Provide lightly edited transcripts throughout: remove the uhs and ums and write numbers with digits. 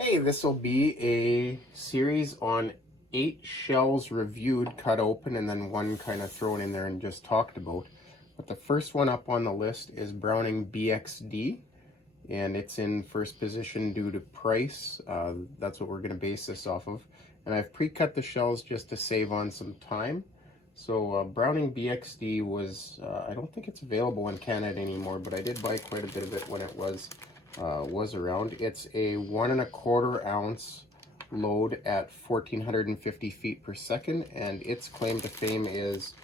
Hey, this will be a series on 8 shells reviewed, cut open, and then one kind of thrown in there and just talked about. But the first one up on the list is Browning BXD, and it's in first position due to price. That's what we're going to base this off of. And I've pre-cut the shells just to save on some time. So Browning BXD was, I don't think it's available in Canada anymore, but I did buy quite a bit of it when it was around. It's a 1¼ ounce load at 1450 feet per second, and its claim to fame is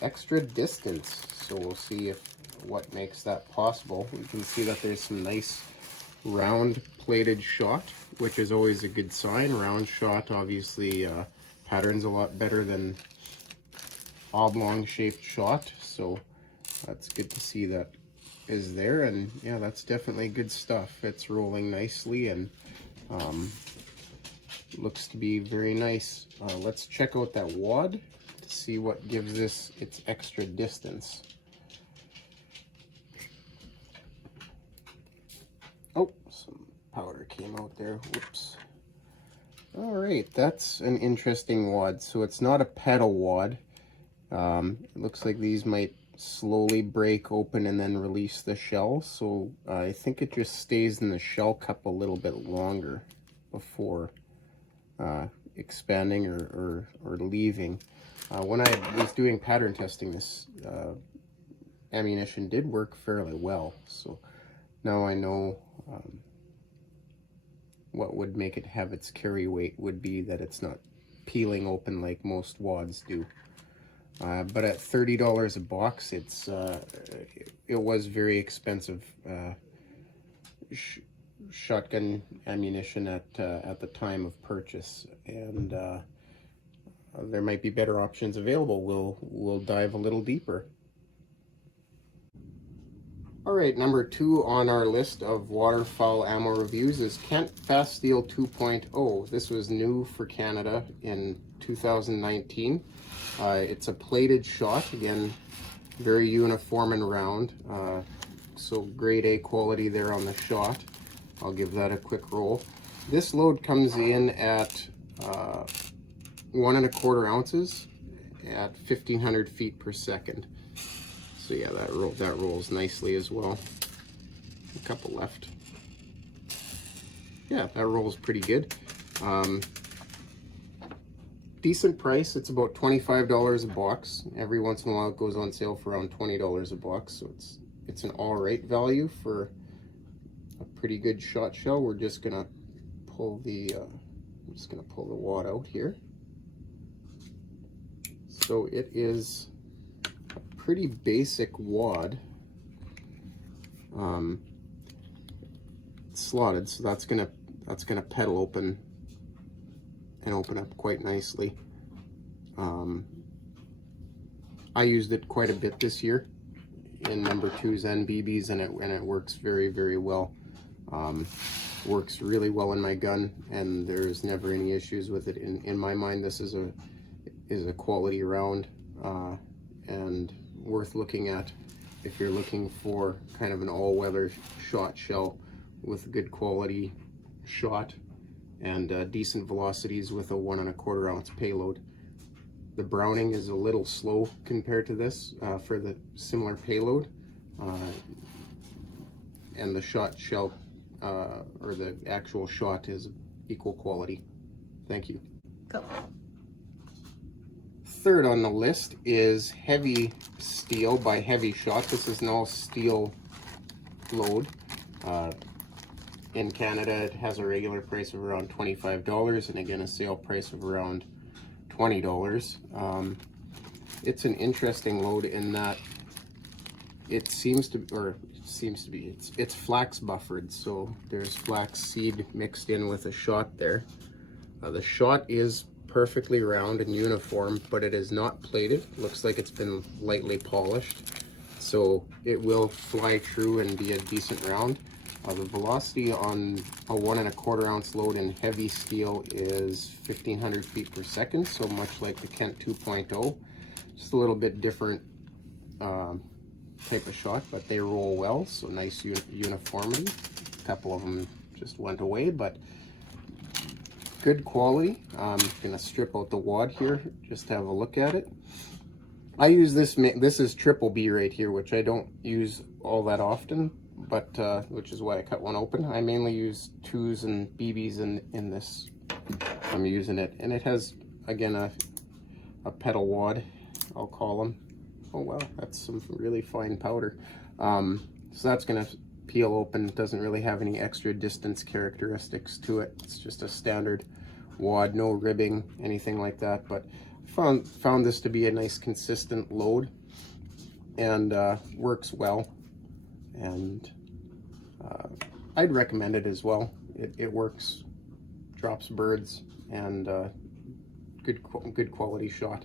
extra distance. So we'll see if what makes that possible. You can see that there's some nice round plated shot, which is always a good sign. Round shot obviously patterns a lot better than oblong shaped shot, so that's good to see that is there. And yeah, that's definitely good stuff. It's rolling nicely and looks to be very nice. Let's check out that wad to see what gives this its extra distance. Oh, some powder came out there. Whoops. All right, that's an interesting wad. So it's not a pedal wad. It looks like these might slowly break open and then release the shell. So I think it just stays in the shell cup a little bit longer before expanding or leaving. When I was doing pattern testing, this ammunition did work fairly well. So now I know what would make it have its carry weight would be that it's not peeling open like most wads do. But at $30 a box, it was very expensive shotgun ammunition at the time of purchase, and there might be better options available. We'll dive a little deeper. All right, number 2 on our list of waterfowl ammo reviews is Kent Fasteel 2.0. This was new for Canada in 2019. It's a plated shot, again, very uniform and round. So grade A quality there on the shot. I'll give that a quick roll. This load comes in at 1¼ ounces at 1500 feet per second. So yeah, that rolls nicely as well. A couple left. Yeah, that rolls pretty good. Decent price. It's about $25 a box. Every once in a while it goes on sale for around $20 a box. So it's an all right value for a pretty good shot shell. We're just gonna pull the wad out here. So it is a pretty basic wad. It's slotted, so that's gonna pedal open and open up quite nicely. I used it quite a bit this year in number 2s and BBs, and it works very, very well. Works really well in my gun, and there's never any issues with it. In my mind, this is a quality round, and worth looking at if you're looking for kind of an all-weather shot shell with good quality shot and decent velocities with a 1¼ ounce payload. The Browning is a little slow compared to this for the similar payload, and the Shotshell or the actual shot is equal quality. Thank you. Go. Third on the list is Hevi Steel by Hevi Shot. This is now steel load. In Canada, it has a regular price of around $25, and again, a sale price of around $20. It's an interesting load in that it's flax buffered, so there's flax seed mixed in with a shot there. The shot is perfectly round and uniform, but it is not plated. Looks like it's been lightly polished, so it will fly true and be a decent round. The velocity on a 1¼ ounce load in Hevi steel is 1500 feet per second, so much like the Kent 2.0. Just a little bit different type of shot, but they roll well, so nice uniformity. A couple of them just went away, but good quality. I'm gonna strip out the wad here just to have a look at it. I use this is triple B right here, which I don't use all that often, but which is why I cut one open. I mainly use 2s and BBs in this. I'm using it, and it has, again, a pedal wad, I'll call them. Oh wow, that's some really fine powder. So that's gonna peel open. It doesn't really have any extra distance characteristics to it. It's just a standard wad, no ribbing, anything like that. But I found this to be a nice consistent load, and works well, and I'd recommend it as well. It works, drops birds, and good quality shot.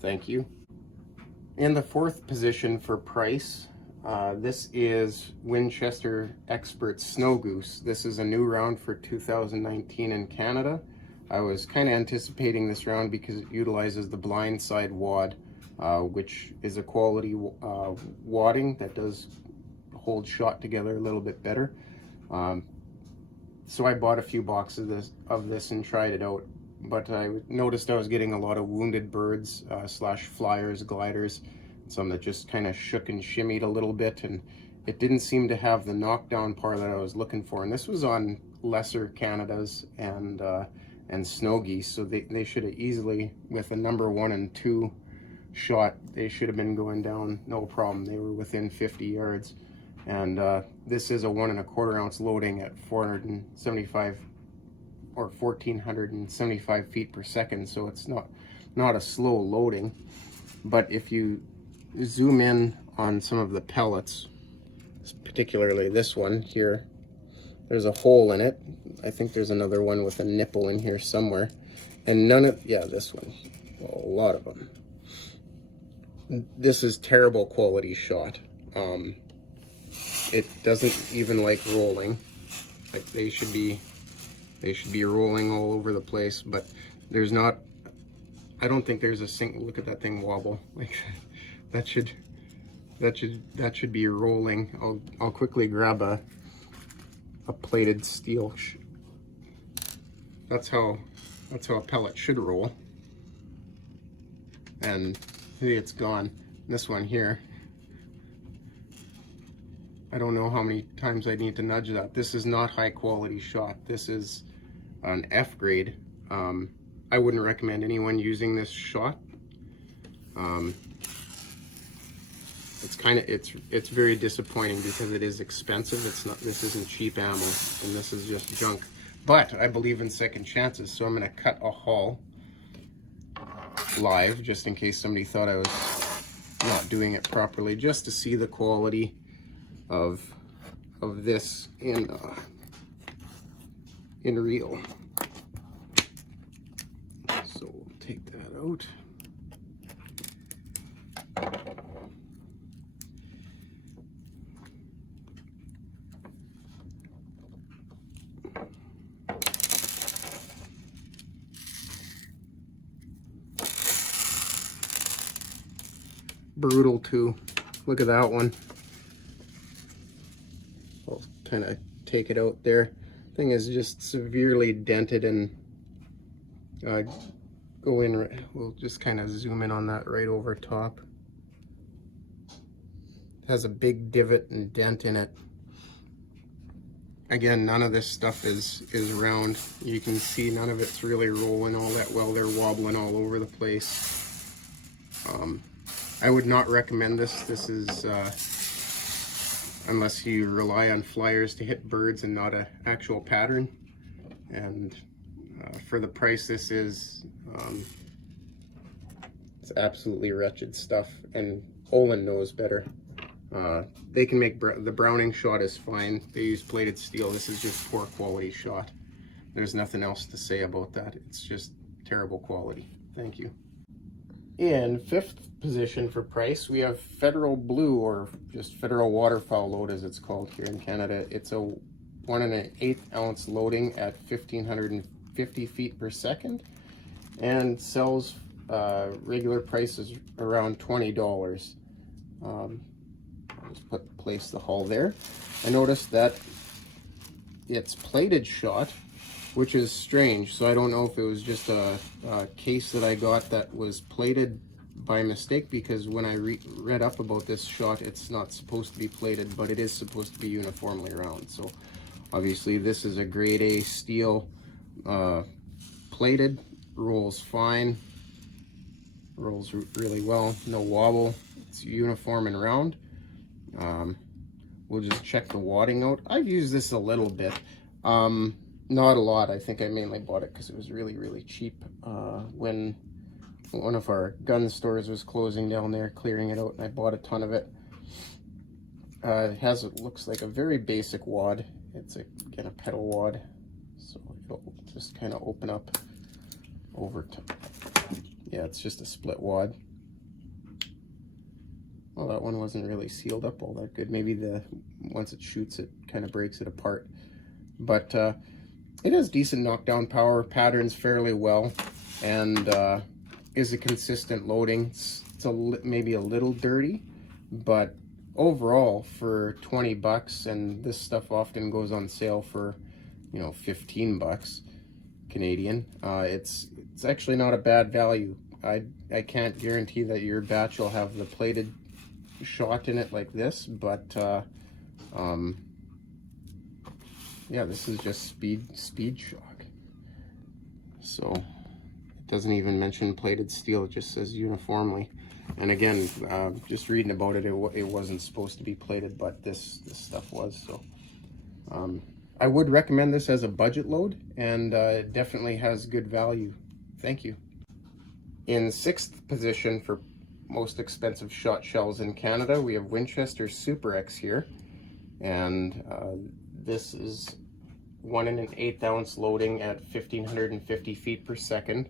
Thank you. In the 4th position for price, this is Winchester Expert Snow Goose. This is a new round for 2019 in Canada. I was kind of anticipating this round because it utilizes the Blindside wad, which is a quality wadding that does hold shot together a little bit better. So I bought a few boxes of this and tried it out, but I noticed I was getting a lot of wounded birds slash flyers, gliders, some that just kind of shook and shimmied a little bit, and it didn't seem to have the knockdown par that I was looking for. And this was on lesser Canadas and snow geese, so they should have easily, with a number 1 and 2 shot, they should have been going down no problem. They were within 50 yards. And this is a 1 1/4 ounce loading at 475 or 1475 feet per second, so it's not a slow loading. But if you zoom in on some of the pellets, particularly this one here, there's a hole in it. I think there's another one with a nipple in here somewhere, and none of, yeah, this one, a lot of them. This is terrible quality shot. It doesn't even like rolling. Like they should be rolling all over the place, but there's not. I don't think there's a single. Look at that thing wobble. Like that should be rolling. I'll quickly grab a plated steel. That's how a pellet should roll. And see, it's gone. This one here, I don't know how many times I need to nudge that. This is not high quality shot. This is an F grade. I wouldn't recommend anyone using this shot. It's very disappointing because it is expensive. This isn't cheap ammo, and this is just junk. But I believe in second chances, so I'm gonna cut a haul live just in case somebody thought I was not doing it properly, just to see the quality of this in real. So we'll take that out. Brutal too. Look at that one. I'll kind of take it out there. Thing is just severely dented, and go in. We'll just kind of zoom in on that right over top. It has a big divot and dent in it. Again, none of this stuff is round. You can see none of it's really rolling all that well. They're wobbling all over the place. I would not recommend this. This is unless you rely on flyers to hit birds and not an actual pattern. And for the price this is, it's absolutely wretched stuff, and Olin knows better. They can make, the Browning shot is fine. They use plated steel. This is just poor quality shot. There's nothing else to say about that. It's just terrible quality. Thank you. In 5th position for price, we have Federal Blue, or just Federal Waterfowl load as it's called here in Canada. It's a 1 1/8 ounce loading at 1550 feet per second, and sells regular prices around $20. Just place the hull there. I noticed that its plated shot which is strange. So I don't know if it was just a case that I got that was plated by mistake, because when I read up about this shot, it's not supposed to be plated, but it is supposed to be uniformly round. So obviously this is a grade A steel, plated, rolls fine, rolls really well, no wobble, it's uniform and round. We'll just check the wadding out. I've used this a little bit, not a lot. I think I mainly bought it because it was really cheap when one of our gun stores was closing down there, clearing it out, and I bought a ton of it. It looks like a very basic wad. It's again a pedal wad, so it'll just kind of open up over to, yeah, it's just a split wad. Well, that one wasn't really sealed up all that good. Maybe once it shoots, it kind of breaks it apart. But it has decent knockdown power, patterns fairly well, and is a consistent loading. It's maybe a little dirty, but overall for 20 bucks, and this stuff often goes on sale for, you know, 15 bucks Canadian. It's actually not a bad value. I can't guarantee that your batch will have the plated shot in it like this, but yeah, this is just speed Shok. So it doesn't even mention plated steel, it just says uniformly. And again, just reading about it, it wasn't supposed to be plated, but this stuff was. So I would recommend this as a budget load, and it definitely has good value. Thank you. In 6th position for most expensive shot shells in Canada, we have Winchester Super X here, and this is 1 1/8 ounce loading at 1,550 feet per second.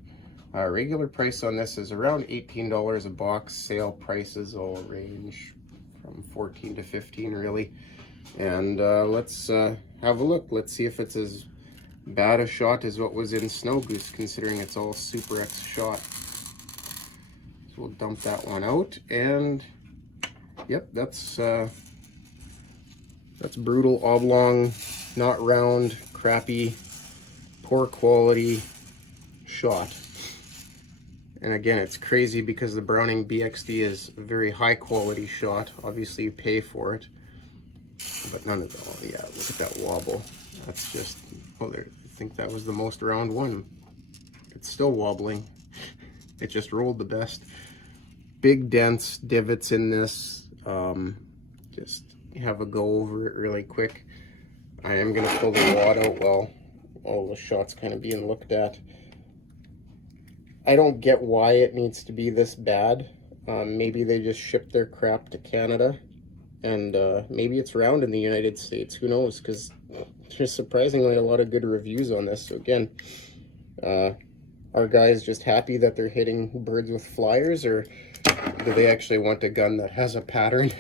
Regular price on this is around $18 a box. Sale prices all range from 14 to 15 really. And let's have a look. Let's see if it's as bad a shot as what was in Snow Goose, considering it's all Super X shot. So we'll dump that one out, and yep, that's brutal, oblong, not round, crappy, poor quality shot. And again, it's crazy because the Browning BXD is a very high quality shot. Obviously you pay for it, but none of the, yeah, look at that wobble. That's just, well, I think that was the most round one. It's still wobbling. It just rolled the best. Big dents, divots in this. Just have a go over it really quick. I am gonna pull the wad out while all the shots kind of being looked at. I don't get why it needs to be this bad. Maybe they just shipped their crap to Canada, and maybe it's round in the United States. Who knows? Because there's surprisingly a lot of good reviews on this. So again, are guys just happy that they're hitting birds with flyers, or do they actually want a gun that has a pattern?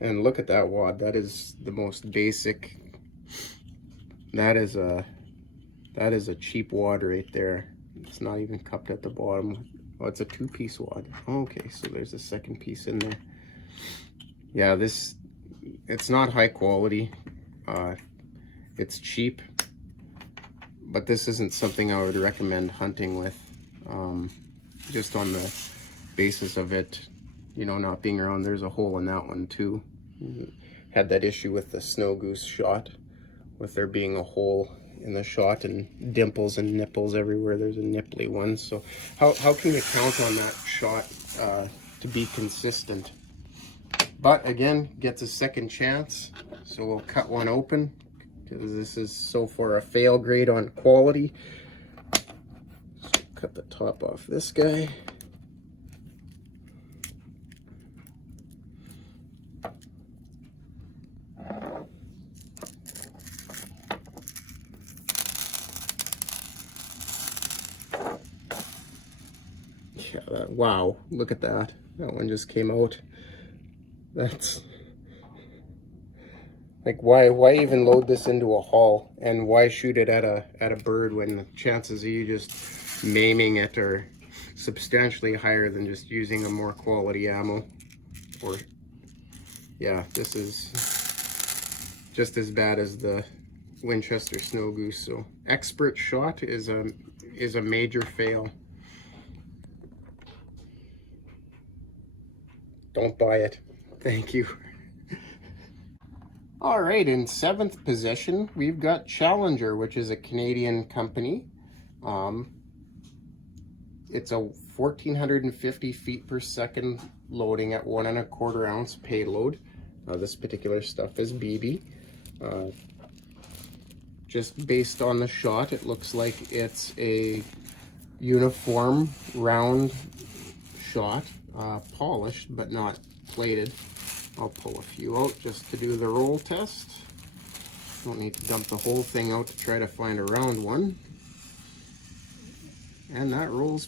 And look at that wad. That is the most basic. That is a cheap wad right there. It's not even cupped at the bottom. Oh, it's a 2-piece wad. Oh, okay, so there's a second piece in there. Yeah, it's not high quality. It's cheap, but this isn't something I would recommend hunting with, just on the basis of it, you know, not being around. There's a hole in that one too. Had that issue with the Snow Goose shot, with there being a hole in the shot and dimples and nipples everywhere. There's a nipply one. So how can you count on that shot to be consistent? But again, gets a second chance. So we'll cut one open, because this is so far a fail grade on quality. So cut the top off this guy. Yeah, wow, look at that. That one just came out. That's like, why even load this into a hull, and why shoot it at a bird when the chances of you just maiming it are substantially higher than just using a more quality ammo? Or yeah, this is just as bad as the Winchester Snow Goose. So expert shot is a major fail. Don't buy it. Thank you. All right, in 7th position, we've got Challenger, which is a Canadian company. It's a 1,450 feet per second loading at 1 1/4 ounce payload. This particular stuff is BB. Just based on the shot, it looks like it's a uniform round shot, polished but not plated. I'll pull a few out just to do the roll test. Don't need to dump the whole thing out to try to find a round one. And that rolls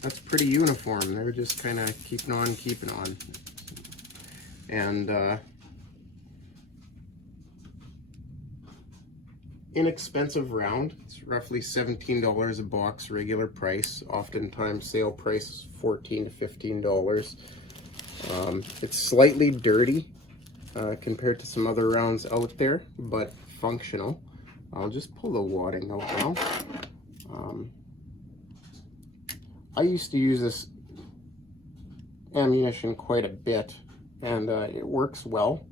that's pretty uniform. They're just kind of keeping on. And inexpensive round. It's roughly $17 a box, regular price. Oftentimes sale price is $14 to $15. It's slightly dirty compared to some other rounds out there, but functional. I'll just pull the wadding out now. I used to use this ammunition quite a bit, and it works well.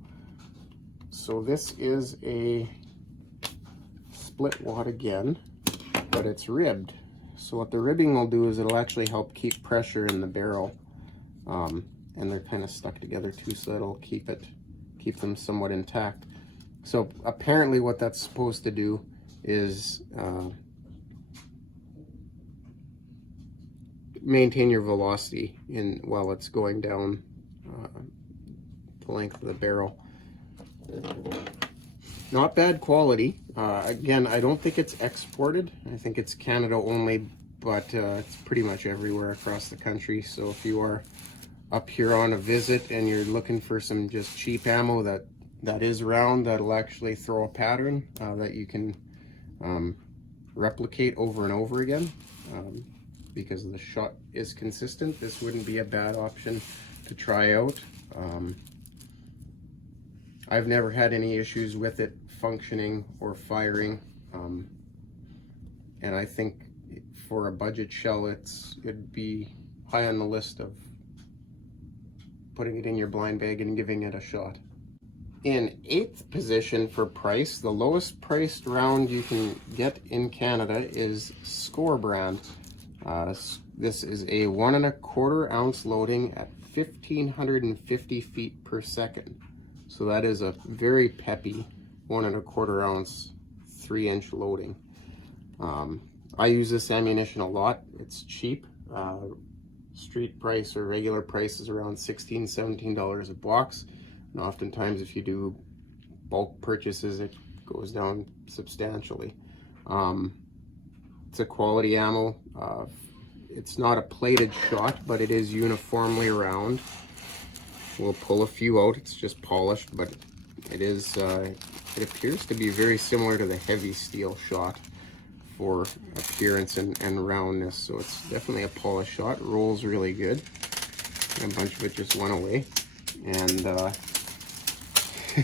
So this is a split wad again, but it's ribbed. So what the ribbing will do is it'll actually help keep pressure in the barrel. And they're kind of stuck together too, so that'll keep them somewhat intact. So apparently what that's supposed to do is maintain your velocity while it's going down the length of the barrel. Not bad quality. Again, I don't think it's exported. I think it's Canada only, but it's pretty much everywhere across the country. So if you are up here on a visit and you're looking for some just cheap ammo that is round, that'll actually throw a pattern that you can replicate over and over again, because the shot is consistent, this wouldn't be a bad option to try out. I've never had any issues with it functioning or firing, and I think for a budget shell it'd be high on the list of putting it in your blind bag and giving it a shot. In 8th position for price, the lowest priced round you can get in Canada is Score brand. This is a 1 1/4 ounce loading at 1,550 feet per second. So that is a very peppy 1 1/4 ounce 3-inch loading. I use this ammunition a lot. It's cheap. Street price or regular price is around $16, $17 a box. And oftentimes if you do bulk purchases, it goes down substantially. It's a quality ammo. It's not a plated shot, but it is uniformly round. We'll pull a few out. It's just polished, but it is. It appears to be very similar to the Hevi steel shot for appearance and roundness. So it's definitely a polished shot. Rolls really good. And a bunch of it just went away, and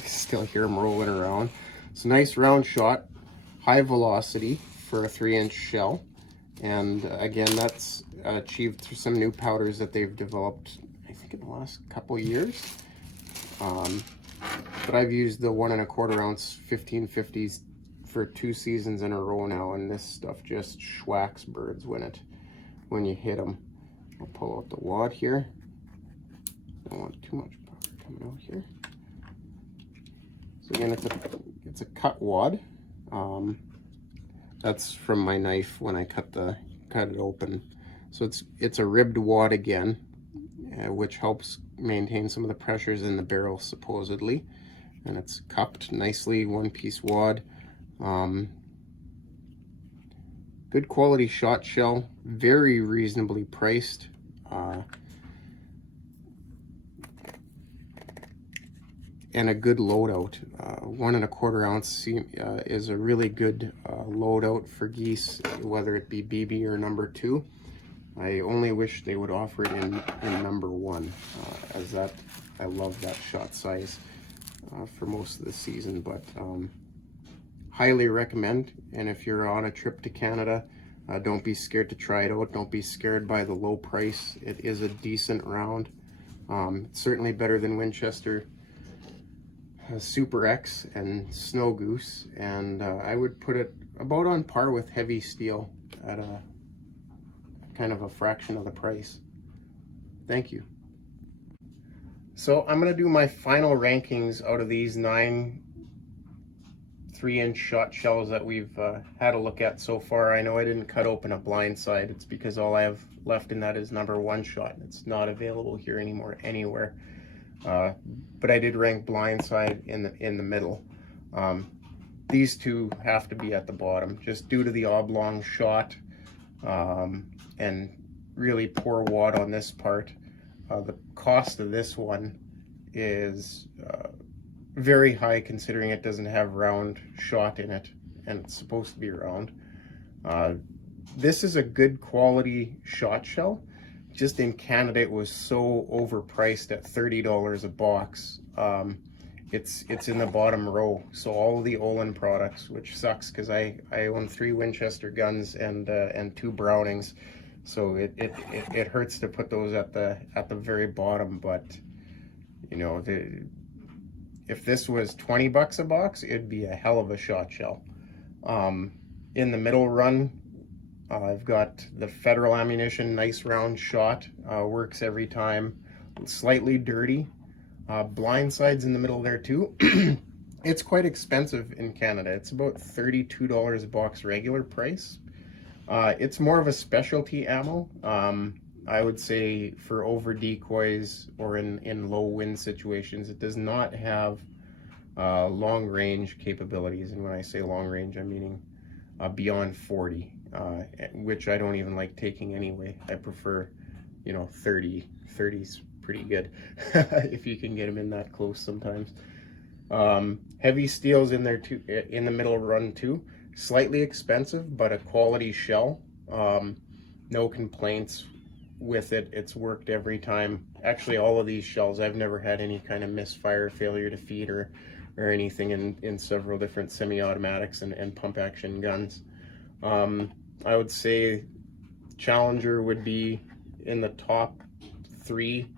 still hear them rolling around. It's a nice round shot, high velocity for a 3-inch shell. And again, that's achieved through some new powders that they've developed, I think, in the last couple years. But I've used the 1 1/4 ounce 1550s for 2 seasons in a row now, and this stuff just schwacks birds when you hit them. I'll pull out the wad here. Don't want too much powder coming out here. So again, it's a cut wad. That's from my knife when I cut it open. So it's a ribbed wad again, which helps maintain some of the pressures in the barrel supposedly. And it's cupped nicely, 1-piece wad. Good quality shot shell, very reasonably priced. And a good loadout. 1 1/4 ounce is a really good loadout for geese, whether it be BB or number 2. I only wish they would offer it in number 1, as I love that shot size for most of the season. But highly recommend. And if you're on a trip to Canada, don't be scared to try it out. Don't be scared by the low price. It is a decent round. Certainly better than Winchester Super X and Snow Goose, and I would put it about on par with Heavy Steel at a kind of a fraction of the price. Thank you. So I'm going to do my final rankings out of these 9 3-inch shot shells that we've had a look at so far. I know I didn't cut open a Blindside. It's because all I have left in that is #1 shot. It's not available here anymore anywhere. But I did rank Blindside in the middle. These two have to be at the bottom just due to the oblong shot and really poor wad on this part. The cost of this one is very high considering it doesn't have round shot in it, and it's supposed to be round. This is a good quality shot shell. Just in Canada it was so overpriced at $30 a box. It's in the bottom row, so all of the Olin products, which sucks because I own 3 Winchester guns and 2 Brownings, so it hurts to put those at the very bottom. But you know, if this was 20 bucks a box, it'd be a hell of a shot shell. In the middle run, I've got the Federal ammunition, nice round shot, works every time. Slightly dirty. Blindside's in the middle there too. It's quite expensive in Canada. It's about $32 a box regular price. It's more of a specialty ammo. I would say for over decoys or in low wind situations. It does not have long range capabilities, and when I say long range, I'm meaning beyond 40, which I don't even like taking anyway. I prefer, you know, 30. 30's pretty good if you can get them in that close sometimes. Heavy Steel's in there too, in the middle run too. Slightly expensive, but a quality shell. No complaints with it. It's worked every time. Actually, all of these shells, I've never had any kind of misfire, failure to feed, or anything in several different semi-automatics and pump action guns. I would say Challenger would be in the top 3,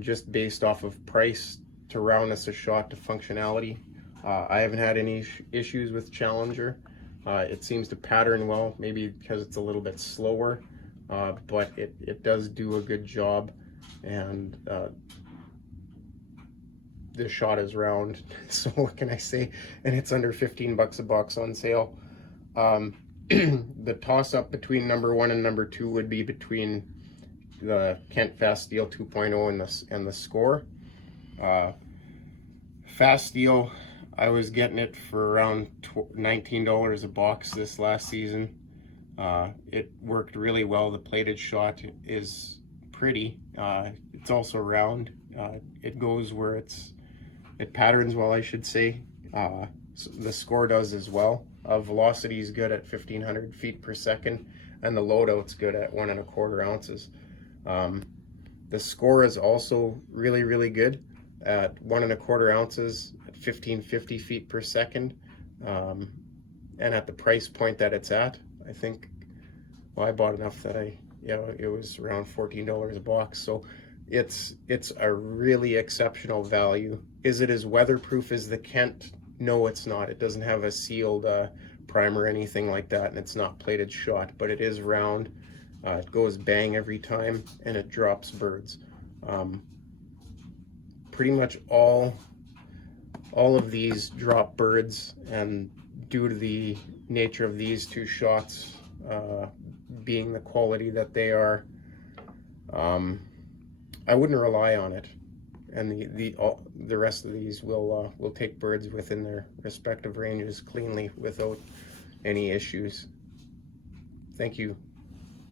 just based off of price to roundness of shot to functionality. I haven't had any issues with Challenger. It seems to pattern well, maybe because it's a little bit slower, but it does do a good job, and this shot is round, so what can I say? And it's under 15 bucks a box on sale. The toss-up between #1 and #2 would be between the Kent Fasteel 2.0 and the Score. Fasteel, I was getting it for around $19 a box this last season. It worked really well. The plated shot is pretty. It's also round. It goes where it patterns well, I should say. So the Score does as well. Velocity is good at 1,500 feet per second, and the loadout's good at 1 1/4 ounces. The Score is also really good at 1 1/4 ounces at 1,550 feet per second, and at the price point that it's at, I think, well, I bought enough that it was around $14 a box, so it's a really exceptional value. Is it as weatherproof as the Kent? No, it's not. It doesn't have a sealed primer or anything like that, and it's not plated shot, but it is round. It goes bang every time, and it drops birds. Pretty much all of these drop birds, and due to the nature of these 2 shots being the quality that they are, I wouldn't rely on it. And the rest of these will take birds within their respective ranges cleanly without any issues. Thank you.